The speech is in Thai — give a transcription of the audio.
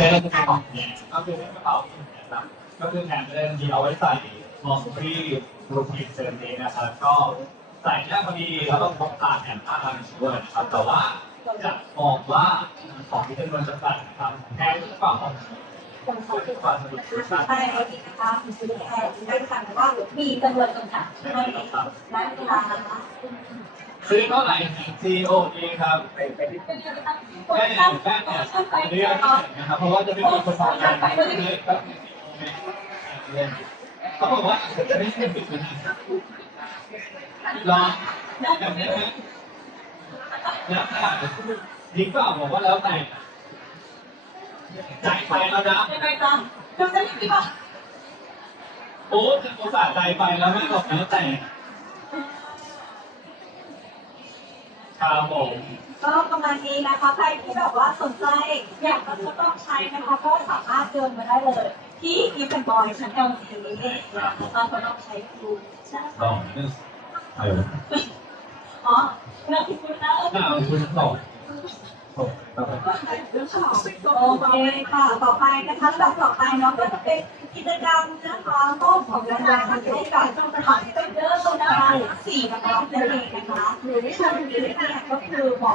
เเราจะมีของเนี่ยก็คือเป็นกระเป๋าที่เนะครับก็คือแถมไปเลยทันทีเอาไว้ใส่มองที่รูทีนเซอร์เนนะครับก็ใส่แค่พอดีแล้วก็พกพาแถมผ้าทางด้วยนะครับแต่ว่าจะบอกว่าของที่จำนวนจำกัดนะครับแค่กระเป๋าของคือความสะดวกสบายใช่เอาจริงนะคะแค่ได้ค่ะแต่ว่ามีจำนวนจำกัดให้นะคะนะคะ ซื้อเท่าไหร่ COD ครับคแม่นแม่ตั้งเนี่ยตั้งไปเรียกนะครับ เพราะว่าจะไม่มีคนทำงานเลยครับเขาบอกว่าไม่ใช่ปิดนะลองแบบนี้นะแล้วแต่ยิงก็บอกว่าแล้วแต่ใจไปแล้วนะยังไงจ๊ะก็จะมีป่ะโอ้จะภาษาใจไปแล้วไม่บอกแล้วแต่ ครับผม ก็ประมาณนี้นะคะใครที่แบบว่าสนใจอยากจะทดลองใช้นะคะก็สามารถเดินมาได้เลย ที่อีฟนบอยชั้นก้าสี่นี้นะคะก็ทดลองใช้ดูใช่ลองนึกเอออ๋อเรื่องที่คุณนะหน้าคุณสองต่อไปโอเคค่ะ ต่อไปนะคะลำดับต่อไปเนาะก็จะเป็นกิจกรรมนะคะมอบของรางวัลให้กับสถานสเปน เดอร์นะคะสี่รางวัลนั่นเองนะคะหรือที่ชมนี้เนี่ยก็คือบอก